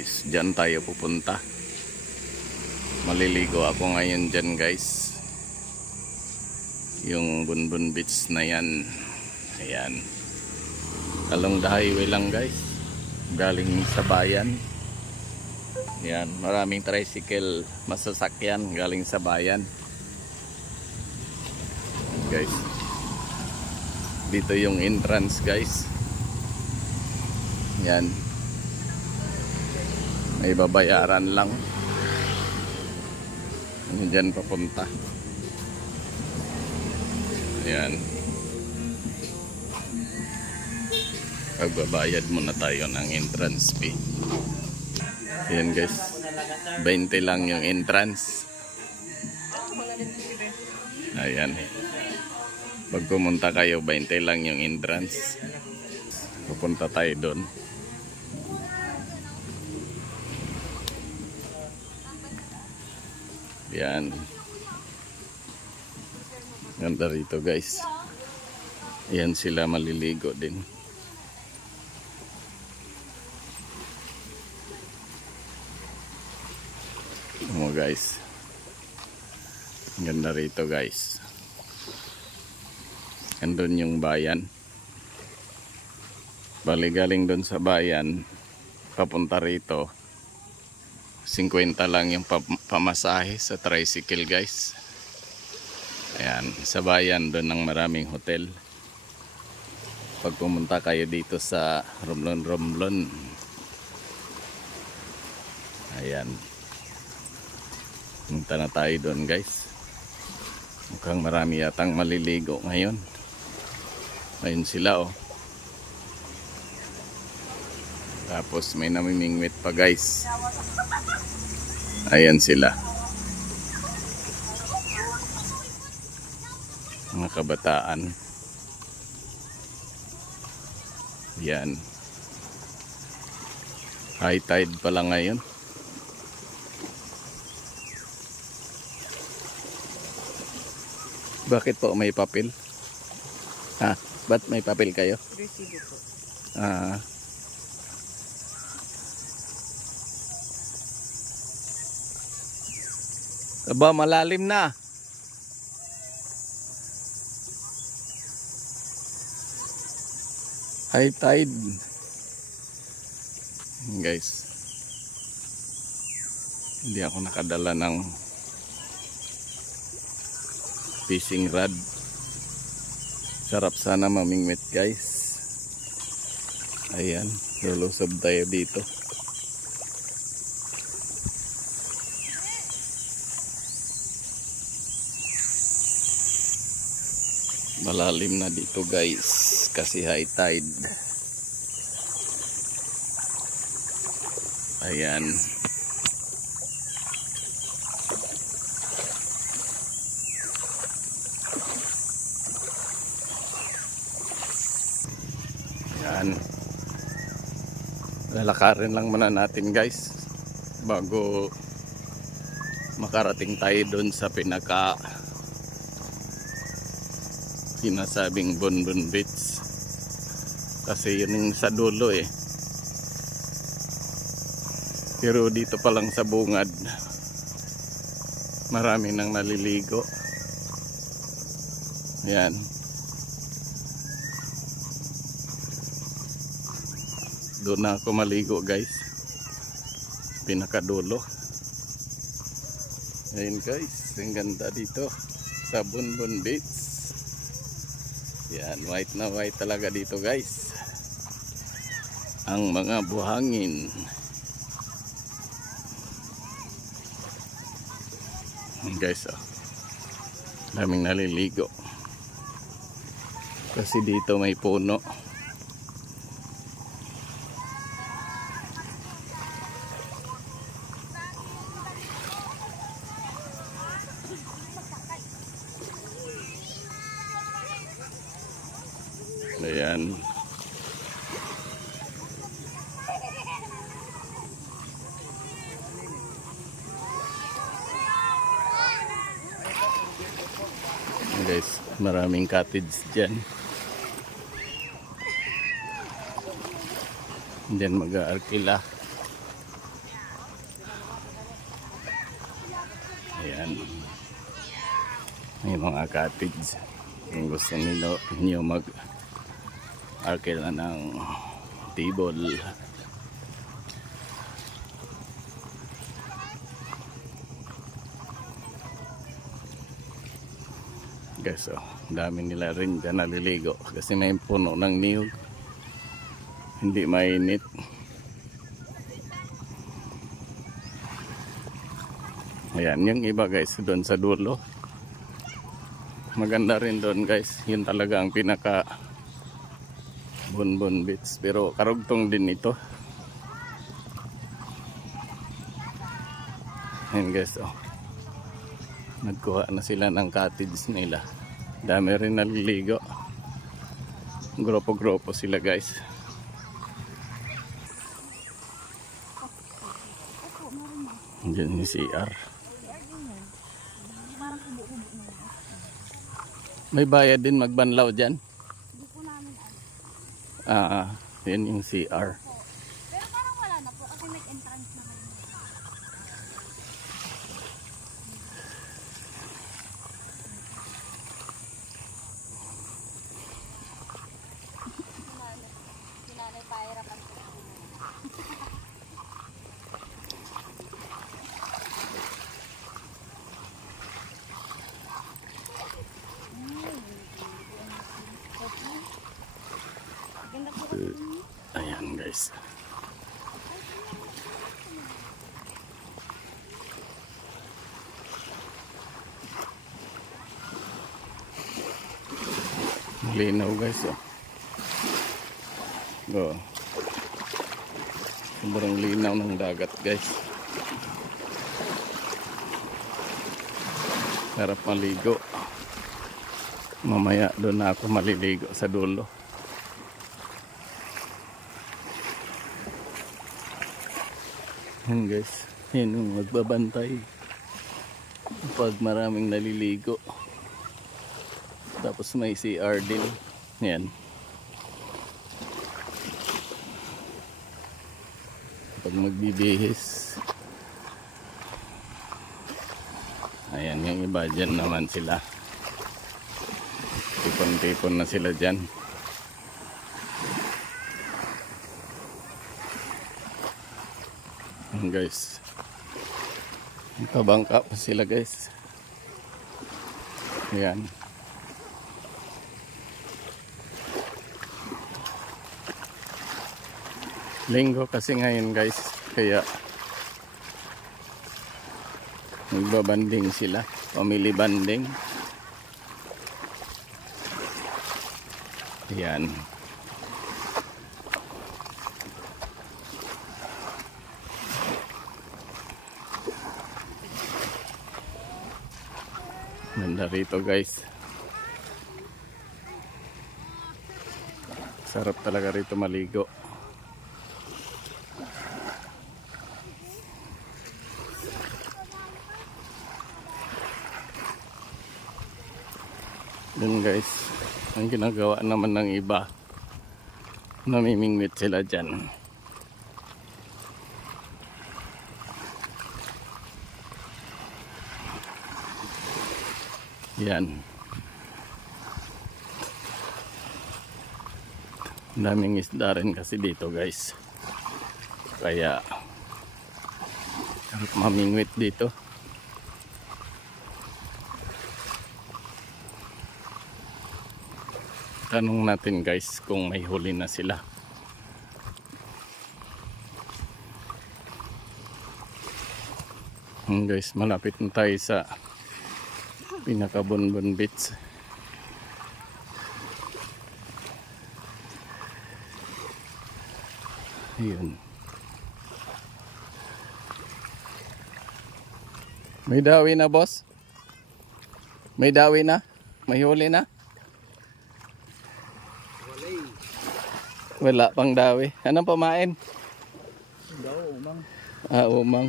guys, dyan tayo pupunta. Maliligo ako ngayon dyan guys. Yung Bunbun Beach na yan. Ayan. Along the highway lang guys. Galing sa bayan. Ayan, maraming tricycle masasakyan galing sa bayan. Guys. Dito yung entrance guys. Ayan. May babayaran lang. Diyan papunta. Ayan. Pagbabayad muna tayo ng entrance fee. Ayan guys. 20 lang yung entrance. Ayan. Pag pumunta kayo, 20 lang yung entrance. Pupunta tayo doon. Yan. Ganda rito guys. Yan sila maliligo din. Oh guys. Ganda rito guys. Andun yung bayan. Bali galing doon sa bayan papunta rito. 50 lang yung pamasahe sa tricycle guys. Ayan, sa bayan doon ng maraming hotel. Pag pumunta kayo dito sa Romblon. Ayan. Punta na tayo doon guys. Mukhang marami yatang maliligo ngayon. Ayun sila oh. Tapos may namimingwit pa guys. Ayan sila. Mga kabataan. Yan. High tide pala ngayon. Bakit po may papel? Ha? Ba't may papel kayo? Resibo po. Aba, malalim na. High tide. Guys. Hindi ako nakadala ng fishing rod. Sarap sana mamingwit guys. Ayan, lulusob tayo dito. Malalim na dito guys kasi high tide. Ayan. Ayan. Lalakarin lang muna natin guys bago makarating tayo doon sa sinasabing Bunbun Beach kasi yun yung sa dulo eh, pero dito pa lang sa bungad marami nang naliligo. Yan, doon na ako maligo guys, pinakadulo. Ayun guys, ang ganda dito sa Bunbun Beach. Yan, white na white talaga dito guys. Ang mga buhangin. Guys, oh. Daming naliligo. Kasi dito may puno. Ayan. Guys, maraming cottage dyan. Diyan mag-aarkila. May mga cottage. Kung gusto niyo mag-arkila ng table. Guys, oh, dami nila rin dyan naliligo kasi may puno ng niyog, hindi mainit. Ayan, yung iba guys doon sa dulo, maganda rin doon guys. Yun talaga ang pinaka Bonbon Beach, pero karugtong din ito. Ayan guys, oh, nagkuha na sila ng cottage nila. Dami rin naliligo. Grupo-grupo sila guys. Diyan yung CR. May bayad din magbanlaw dyan. Yan yung CR. Pero parang wala na po kasi nag-entrance na kayo. Sinanay pahirapan ko. Ayan guys. Linaw guys, oh. Oh. Sobrang linaw ng dagat guys. Sarap maligo. Mamaya doon na ako maliligo sa dulo. Yan guys, yan yung magbabantay pag maraming naliligo. Tapos may CR din. Yan. Pag magbibihis. Ayan, yung iba dyan naman sila. Tipon-tipon na sila dyan. Guys, kabangka pa sila guys. Ayan. Linggo kasi ngayon guys, kaya nagbabanding sila, family banding. Ayan. Ganda rito guys. Sarap talaga rito maligo. Dun guys, ang ginagawa naman ng iba, namimingwit sila dyan. Yan. Daming isda rin kasi dito guys. Kaya harap mamingwit dito. Tanong natin guys kung may huli na sila. Guys, malapit na tayo sa pinaka Bonbon Beach. Ayun. May dawi na boss? May dawi na? May huli na? Wala pang dawi. Anong pamain? Umang. Umang.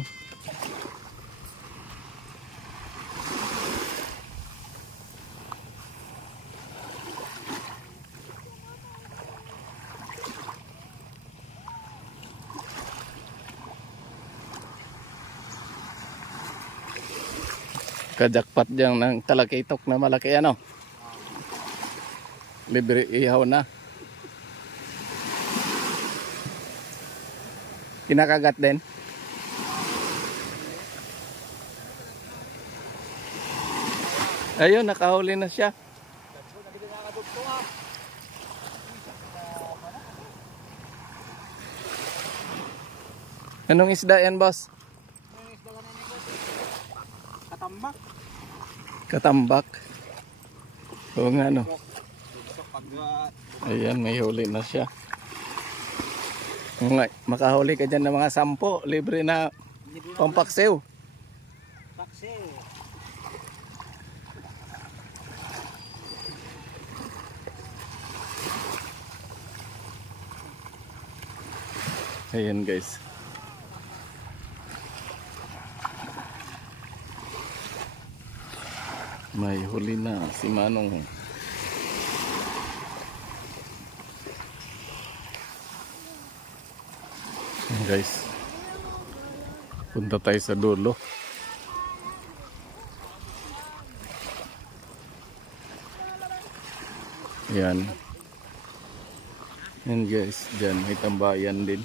Kajakpat dyan ng talakitok na malaki ano. Libre ihaw na. Kinakagat din. Ayun, nakahuli na siya. Anong isda yan, boss? Katambak. Katambak. Oo nga, no. Ayan, may huli na siya. Makahuli ka dyan ng mga 10, libre na pampaksew. Paksew. Ayan guys. May huli na si Manong. Ayan guys. Punta tayo sa dulo. Ayan. Ayan guys. Diyan may tambayan din.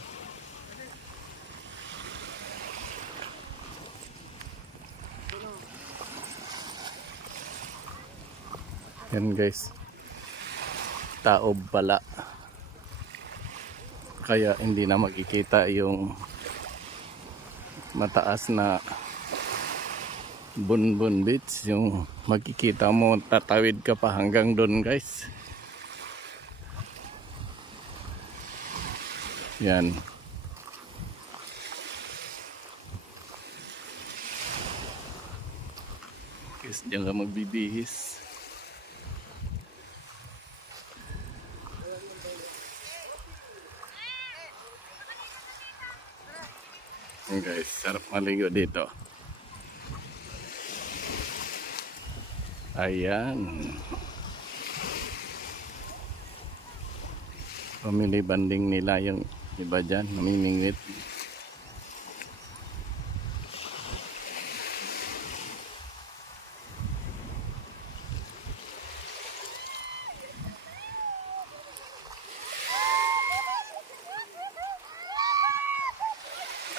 Yan guys, taob pala, kaya hindi na makikita yung mataas na Bunbun Beach. Yung makikita mo, tatawid ka pa hanggang doon guys. Yan. Guys, diyan ka magbibihis. Guys, sarap maligo dito. Ayan. Family banding nila yung iba dyan, namimingwit.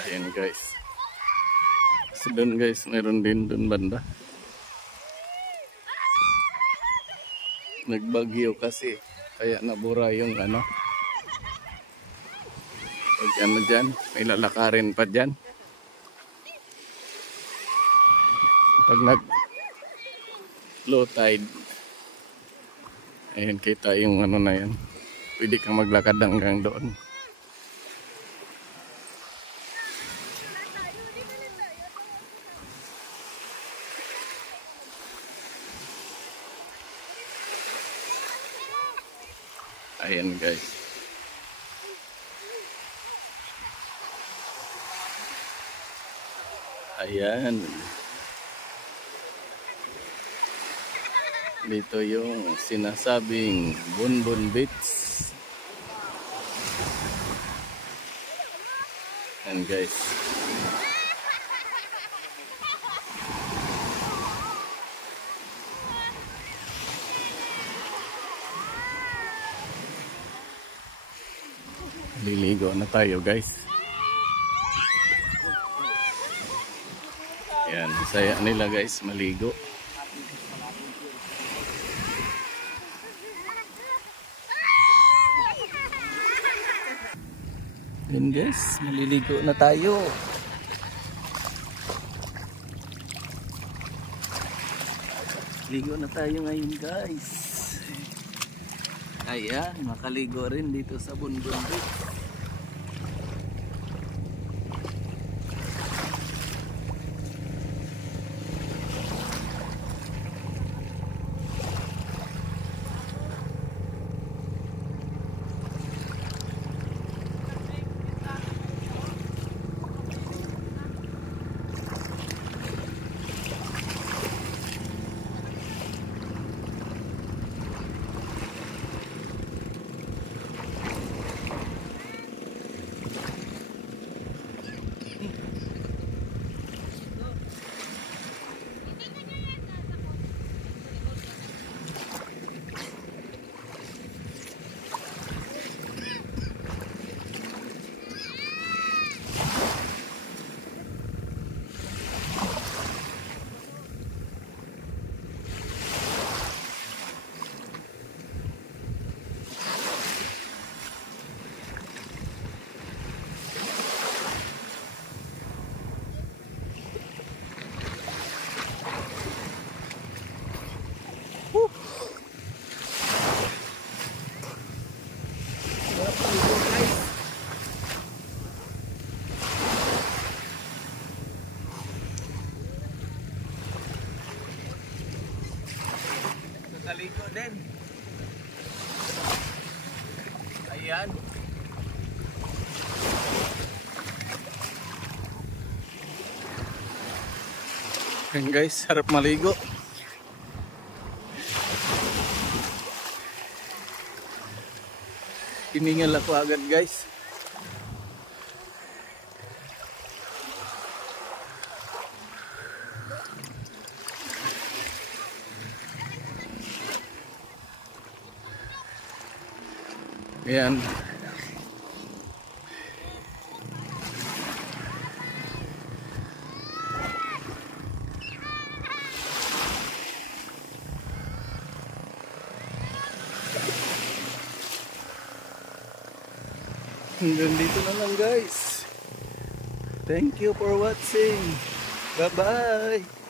Ayan guys. So doon guys, mayroon din doon banda. Nagbagyo kasi, kaya nabura yung ano. Pag ano dyan, may lalakarin pa dyan. Pag nag low tide, ayan kita yung ano na yan. Pwede kang maglakad hanggang doon. Ayan guys. Ayan. Dito yung sinasabing Bunbun Beach. Ayan guys. Liligo na tayo guys. Yan, saya nila guys maligo. Yan guys, maliligo na tayo. Ligo na tayo ngayon guys. Ayan, makaligo rin dito sa Bunbun Beach. nakaligo din. Ayan. Ayan guys, harap maligo. Hiningal ako agad guys. Ayan. Hanggang dito na lang guys. Thank you for watching. Bye bye.